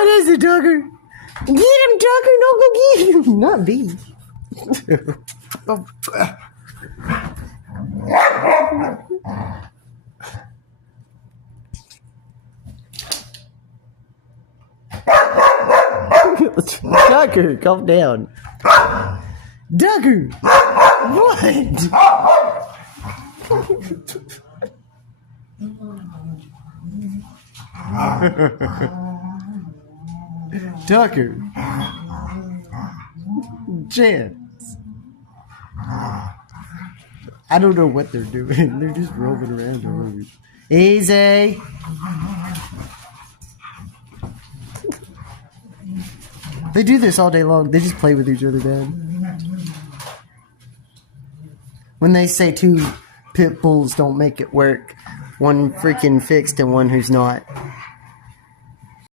What is it, Tucker? Get him, Tucker. No, go get him. Not me. Tucker, calm down. Tucker! What? Tucker. Chance. I don't know what they're doing. They're just roaming around all over. Easy. They do this all day long. They just play with each other, Dad. When they say two pit bulls don't make it work, one freaking fixed and one who's not.